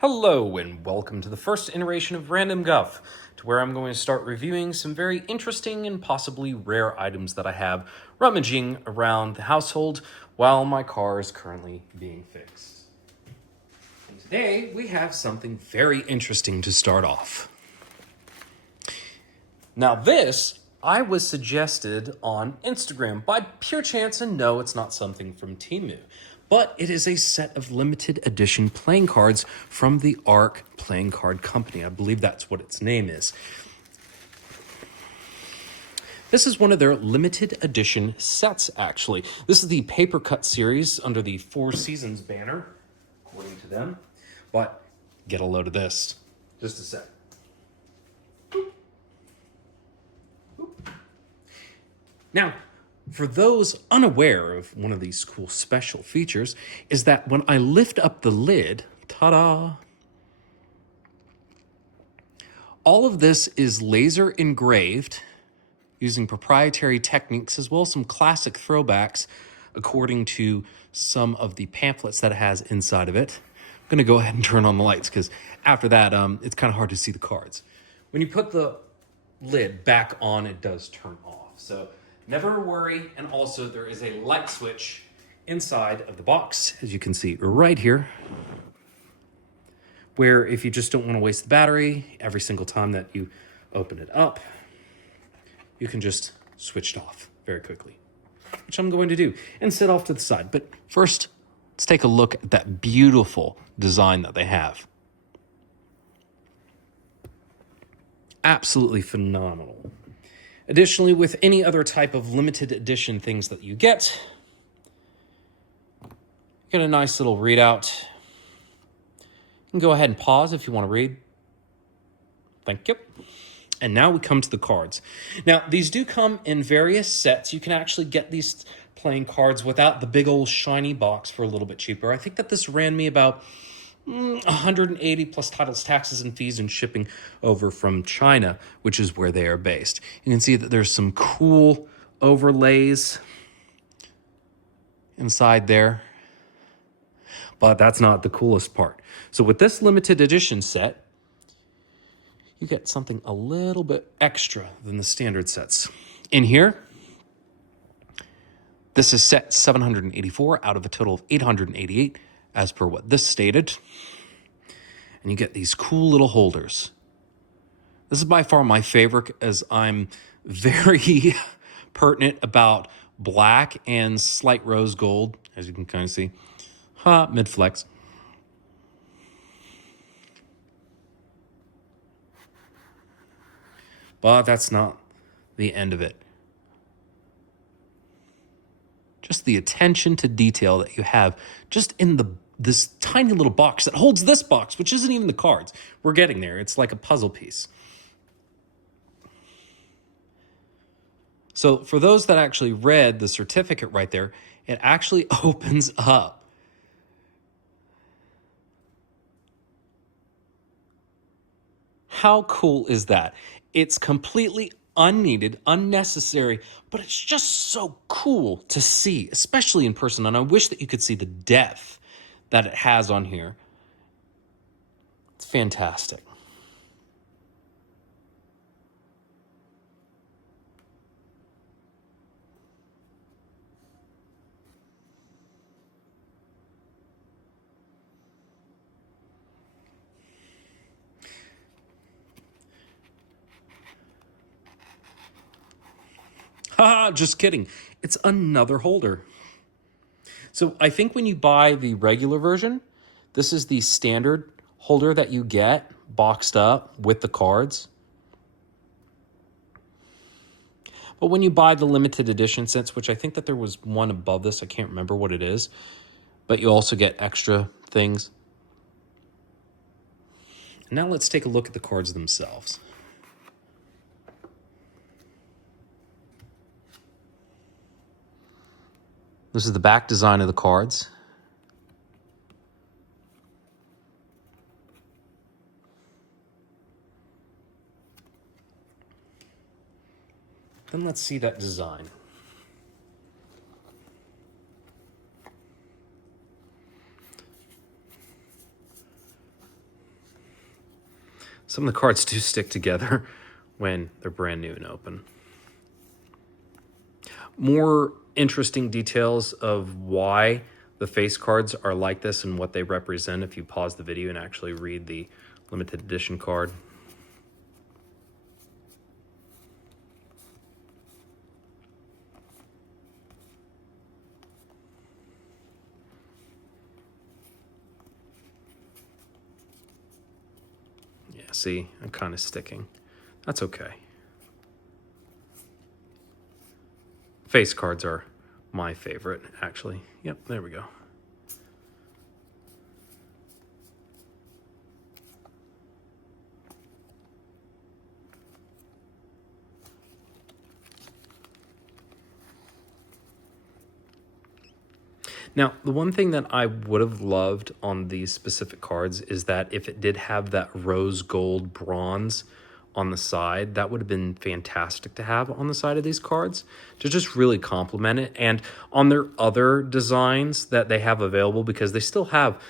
Hello and welcome to the first iteration of Random Guff, to where I'm going to start reviewing some very interesting and possibly rare items that I have rummaging around the household while my car is currently being fixed. And today we have something very interesting to start off. Now this, I was suggested on Instagram by pure chance, and no, it's not something from Temu. But it is a set of limited edition playing cards from the Arc Playing Card Company. I believe that's what its name is. This is one of their limited edition sets, actually. This is the Papercut series under the Four Seasons banner, according to them. But get a load of this. Just a sec. Now, for those unaware of one of these cool special features, is that when I lift up the lid, ta-da, all of this is laser engraved using proprietary techniques as well as some classic throwbacks according to some of the pamphlets that it has inside of it. I'm going to go ahead and turn on the lights because after that, it's kind of hard to see the cards. When you put the lid back on, it does turn off. So never worry. And also there is a light switch inside of the box, as you can see right here, where if you just don't want to waste the battery every single time that you open it up, you can just switch it off very quickly, which I'm going to do and sit off to the side. But first, let's take a look at that beautiful design that they have. Absolutely phenomenal. Additionally, with any other type of limited edition things that you get a nice little readout. You can go ahead and pause if you want to read. Thank you. And now we come to the cards. Now, these do come in various sets. You can actually get these playing cards without the big old shiny box for a little bit cheaper. I think that this ran me about $180 plus titles, taxes, and fees and shipping over from China, which is where they are based. You can see that there's some cool overlays inside there, but that's not the coolest part. So with this limited edition set, you get something a little bit extra than the standard sets. In here, this is set 784 out of a total of 888, as per what this stated. And you get these cool little holders. This is by far my favorite, as I'm very pertinent about black and slight rose gold, as you can kind of see. Mid-flex. But that's not the end of it. Just the attention to detail that you have just in this tiny little box that holds this box, which isn't even the cards. We're getting there. It's like a puzzle piece. So for those that actually read the certificate right there, it actually opens up. How cool is that? It's completely unneeded, unnecessary, but it's just so cool to see, especially in person. And I wish that you could see the depth that it has on here. It's fantastic. Just kidding. It's another holder. So I think when you buy the regular version, this is the standard holder that you get boxed up with the cards. But when you buy the limited edition sets, which I think that there was one above this, I can't remember what it is, but you also get extra things. Now let's take a look at the cards themselves. This is the back design of the cards. Then let's see that design. Some of the cards do stick together when they're brand new and open. More interesting details of why the face cards are like this and what they represent if you pause the video and actually read the limited edition card. Yeah, see, I'm kind of sticking. That's okay. Face cards are my favorite, actually. Yep, there we go. Now, the one thing that I would have loved on these specific cards is that if it did have that rose gold bronze on the side, that would have been fantastic to have on the side of these cards to just really complement it. And on their other designs that they have available, because they still have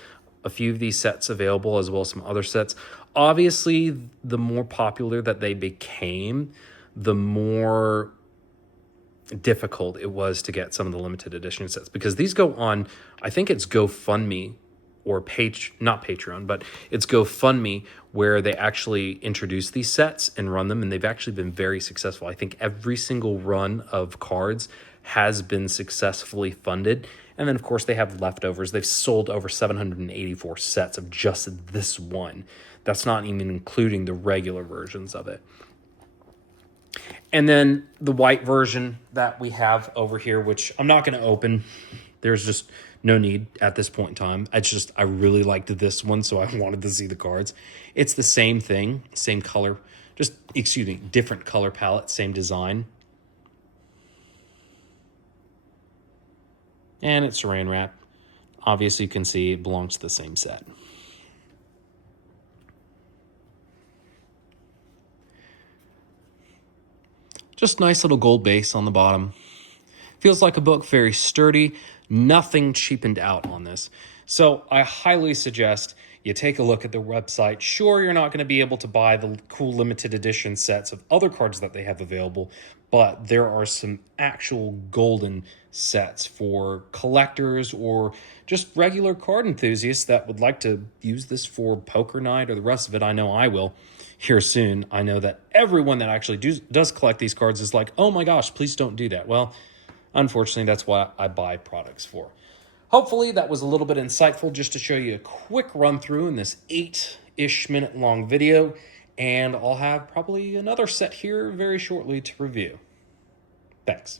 a few of these sets available as well as some other sets. Obviously, the more popular that they became, the more difficult it was to get some of the limited edition sets, because these go on, I think it's GoFundMe or not Patreon, but it's GoFundMe, where they actually introduce these sets and run them, and they've actually been very successful. I think every single run of cards has been successfully funded. And then, of course, they have leftovers. They've sold over 784 sets of just this one. That's not even including the regular versions of it. And then the white version that we have over here, which I'm not going to open. There's just no need at this point in time. I really liked this one, so I wanted to see the cards. It's the same thing, same color, different color palette, same design. And it's saran wrap. Obviously, you can see it belongs to the same set. Just nice little gold base on the bottom. Feels like a book, very sturdy, nothing cheapened out on this. So I highly suggest you take a look at their website. Sure, you're not going to be able to buy the cool limited edition sets of other cards that they have available, but there are some actual golden sets for collectors or just regular card enthusiasts that would like to use this for poker night or the rest of it. I know I will here soon. I know that everyone that actually does collect these cards is like, oh my gosh, please don't do that. Well, unfortunately, that's what I buy products for. Hopefully that was a little bit insightful just to show you a quick run through in this 8-ish minute long video. And I'll have probably another set here very shortly to review. Thanks.